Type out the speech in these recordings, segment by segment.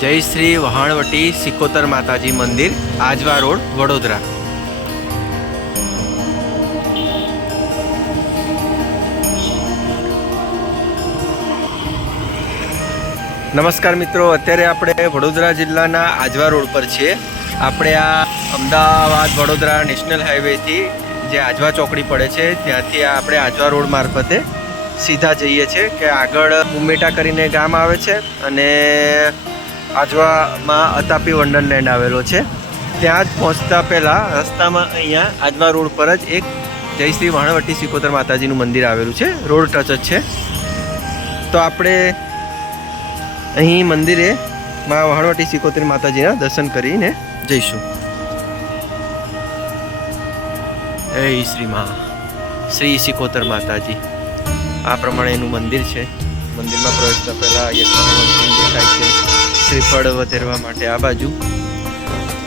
જય શ્રી વહાણવટી સિકોતર માતાજી મંદિર, આજવા રોડ, વડોદરા। નમસ્કાર મિત્રો, અત્યારે આપણે વડોદરા જિલ્લાના આજવા રોડ પર છીએ। આપણે આ અમદાવાદ વડોદરા નેશનલ હાઈવેથી જે આજવા ચોકડી પડે છે ત્યાંથી આપણે આજવા રોડ મારફતે સીધા જઈએ છીએ કે આગળ ઉમેટા કરીને ગામ આવે છે અને આજવામાં અતાપી વંડરલેન્ડ આવેલો છે। ત્યાં જ પહોંચતા પહેલાં રસ્તામાં અહીંયા આજવા રોડ પર જ એક જય શ્રી વહાણવટી સિકોતર માતાજીનું મંદિર આવેલું છે, રોડ ટચ જ છે। તો આપણે અહીં મંદિરે માં વહાણવટી સિકોતર માતાજીના દર્શન કરીને જઈશું। જય શ્રી મા શ્રી સિકોતર માતાજી। આ પ્રમાણેનું મંદિર છે। મંદિરમાં પ્રવેશતા પહેલાં યજ્ઞ દેખાય છે। શ્રીફળ વધેરવા માટે આ બાજુ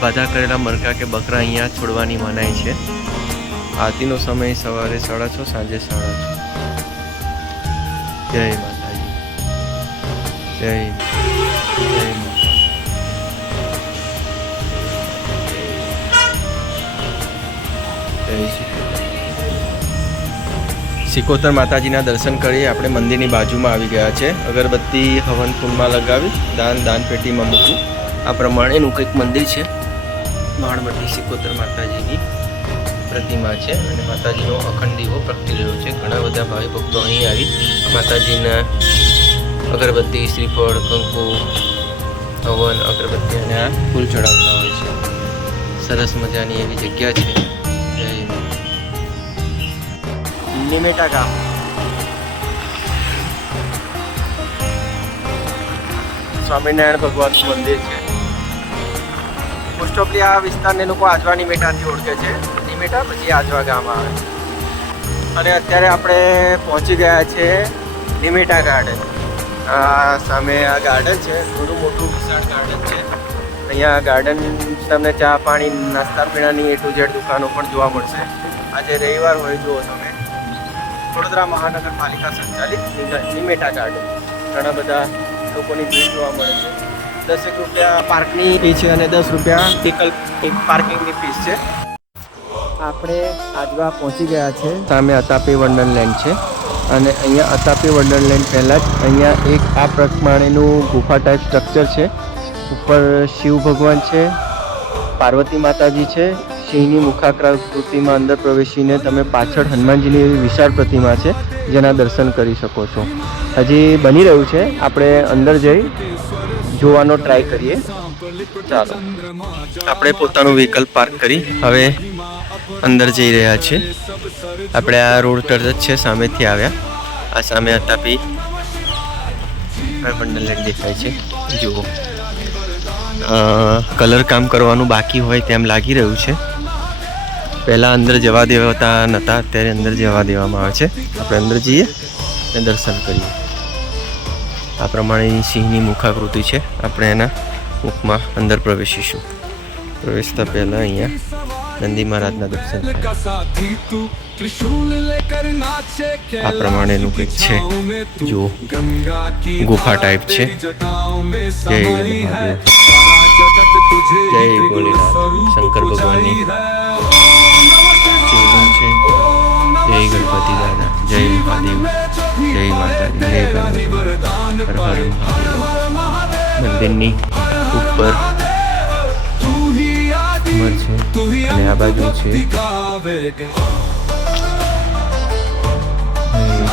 બાધા કરેલા મરઘા કે બકરા અહીંયા છોડવાની મનાઈ છે। આરતીનો સમય સવારે 6:30, સાંજે 6:30। જય માતાજી, જય જય સિકોતર માતાજીના દર્શન કરી આપણે મંદિરની બાજુમાં આવી ગયા છે। અગરબત્તી હવન ફૂલમાં લગાવી દાન પેટીમાં મૂકવું, આ પ્રમાણેનું કંઈક મંદિર છે। વહાણવટી સિકોતર માતાજીની પ્રતિમા છે અને માતાજીનો અખંડ દીવો પ્રગટી રહ્યો છે। ઘણા બધા ભાવિ ભક્તો અહીં આવી માતાજીના અગરબત્તી, શ્રીફળ, કંકુ, હવન, અગરબત્તી અને આ ફૂલ ચડાવતા હોય છે। સરસ મજાની એવી જગ્યા છે। નિમેટા ગામ, સ્વામિનારાયણ ભગવાનનું મંદિર છે। મોસ્ટ ઓફલી આ વિસ્તારને લોકો આજવા નિમેટાથી ઓળખે છે। નિમેટા પછી આજવા ગામ આવે અને અત્યારે આપણે પહોંચી ગયા છે નિમેટા ગાર્ડન। આ સામે આ ગાર્ડન છે, થોડું મોટું વિશાળ ગાર્ડન છે। અહીંયા ગાર્ડન તમને ચા પાણી નાસ્તા પીણાની A to Z દુકાનો પણ જોવા મળશે। આજે રવિવાર હોય, જુઓ તમે, વડોદરા મહાનગરપાલિકા સંચાલિત નિમેટા ગાર્ડન। ઘણા બધા લોકોની ભીડ જોવા મળે છે। 10 રૂપિયા પાર્કની ફી છે અને 10 રૂપિયા વિકલ્પ પાર્કિંગની ફીસ છે। આપણે આજવા પહોંચી ગયા છે। સામે અતાપી વંડરલેન્ડ છે અને અહીંયા અતાપી વંડરલેન્ડ પહેલાં જ અહીંયા એક આ પ્રમાણેનું ગુફા ટાઈપ સ્ટ્રક્ચર છે। ઉપર શિવ ભગવાન છે, પાર્વતી માતાજી છે, સિંહની મુખાકૃતિમાં અંદર પ્રવેશીને તમે પાછળ હનુમાનજીની એવી વિશાળ પ્રતિમા છે જેના દર્શન કરી શકો છો। હજી બની રહ્યું છે, આપણે અંદર જઈ જોવાનો ટ્રાય કરીએ। ચાલો, આપણે પોતાનું વ્હીકલ પાર્ક કરી હવે અંદર જઈ રહ્યા છીએ। આપણે આ રોડ પર જ છે, સામેથી આવ્યા। આ સામે અતાપી વંડરલેન્ડ દેખાય છે, જુઓ। કલર કામ કરવાનું બાકી હોય તેમ લાગી રહ્યું છે। પહેલાં અંદર જવા દેવાતા નહોતા, અત્યારે અંદર જવા દેવામાં આવે છે। આપણે અંદર જઈએ અને દર્શન કરીએ। આ પ્રમાણેની સિંહની મુખાકૃતિ છે। આપણે એના મુખમાં અંદર પ્રવેશીશું। પ્રવેશતા પહેલાં અહીંયા નંદી મહારાજના દર્શન થાય। આ પ્રમાણેનું કંઈક છે, જો ગુફા ટાઈપ છે। જય મહાદેવ, જય ભોલેનાથ, શંકર ભગવાનની શિવલિંગ છે। જય ગણપતિ દાદા, જય મહાદેવ, જય માતાજી, જય ગણપતિ, હર હર મહાદેવ। મંદિરની ઉપર કમર છે અને આ બાજુ છે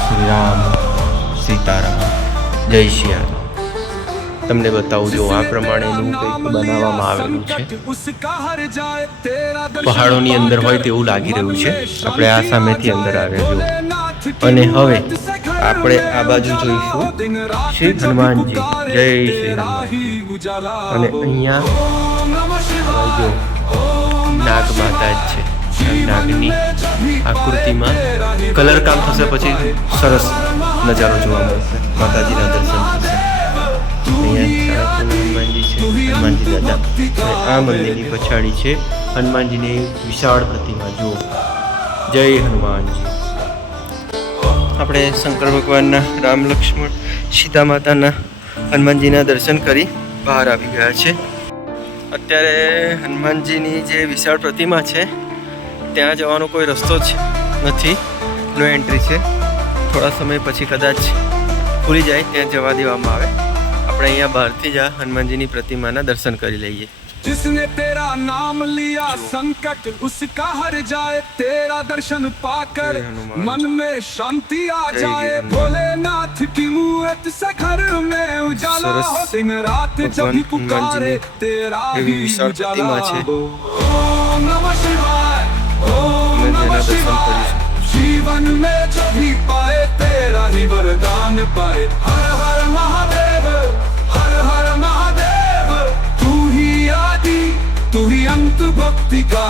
શ્રી રામ, સીતારામ, જય શિયારામ। તમને બતાવું, જો આ પ્રમાણેનું કંઈક બનાવવામાં આવેલું છે। પહાડોની અંદર હોય તેવું લાગી રહ્યું છે। આપણે આ સામેથી અંદર આવ્યા જો, અને હવે આપણે આ બાજુ જોઈશું શ્રી હનુમાનજી, જય શ્રી હનુમાન। અને અહીંયા જો નાગ માતા જ છે, નાગની આકૃતિમાં કલર કામ થશે પછી સરસ નજારો જોવા મળશે, માતાજીના દર્શન થશે। અહીંયા હનુમાનજી છે, હનુમાનજી દાદા। આ મંદિરની પછાડી છે હનુમાનજીની વિશાળ પ્રતિમા, જુઓ। જય હનુમાનજી। આપણે શંકર ભગવાનના, રામ લક્ષ્મણ સીતા માતાના, હનુમાનજીના દર્શન કરી બહાર આવી ગયા છે. અત્યારે હનુમાનજીની જે વિશાળ પ્રતિમા છે ત્યાં જવાનો કોઈ રસ્તો જ નથી, નો એન્ટ્રી છે. થોડા સમય પછી કદાચ ખુલી જાય ત્યાં જવા દેવામાં આવે. આપણે અહીંયા બહારથી જ આ હનુમાનજીની પ્રતિમાના દર્શન કરી લઈએ. जिसने तेरा नाम लिया संकट उसका हर जाए, तेरा दर्शन पाकर मन में शांति आ जाए. भोलेनाथ की मूर्त से घर में उजाला हो, दिन रात जब भी पुकारे तेरा ही उजाला हो. ओम नमः शिवाय, ओम नमः शिवाय. जीवन में जो भी पाए तेरा ही वरदान पाए. हर हर महादेव, हर हर महादेव. तू ही अंत भक्ति का